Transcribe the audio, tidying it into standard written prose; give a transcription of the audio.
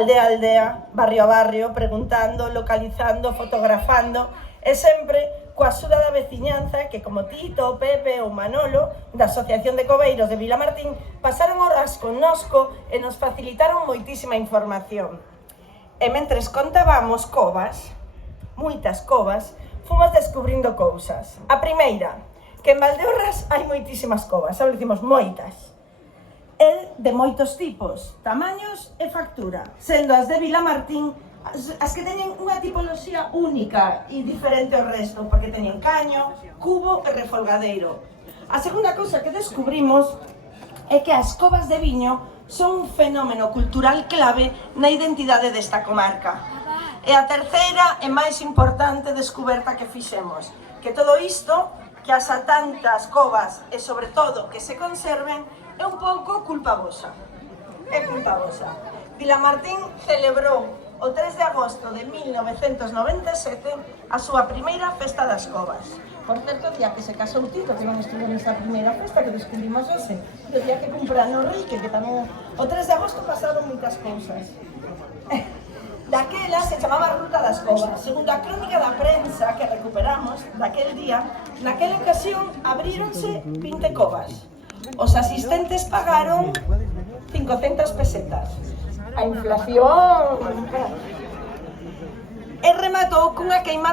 aldea a aldea, barrio a barrio, preguntando, localizando, fotografando e sempre coa axuda da veciñanza que, como Tito, Pepe ou Manolo da Asociación de Coveiros de Vilamartín, pasaron horas connosco e nos facilitaron moitísima información. E mentres contábamos covas, moitas covas, fomos descubrindo cousas. A primeira, que en Valdeorras hai moitísimas covas, xa dicimos moitas. E de moitos tipos, tamaños e factura, sendo as de Vilamartín as que teñen unha tipoloxía única e diferente ao resto, porque teñen caño, cubo e refolgadeiro. A segunda cousa que descubrimos é que as covas de viño son un fenómeno cultural clave na identidade desta comarca. E a terceira e máis importante descoberta que fixemos, que todo isto, que as tantas covas e sobre todo que se conserven, é un pouco culpa vosa. É culpa vosa. Vilamartín celebrou o 3 de agosto de 1997 a súa primeira festa das covas. Por certo, o día que se casou Tito, que non estuvo nesa primeira festa que descubrimos hoxe, e o día que cumprano Rique, que tamén o 3 de agosto pasaron moitas cousas. Daquela se chamaba Ruta das Covas. Segundo a crónica da prensa que recuperamos daquel día, naquela ocasión abríronse 20 covas. Os asistentes pagaron 500 pesetas. A inflación! E rematou cunha queima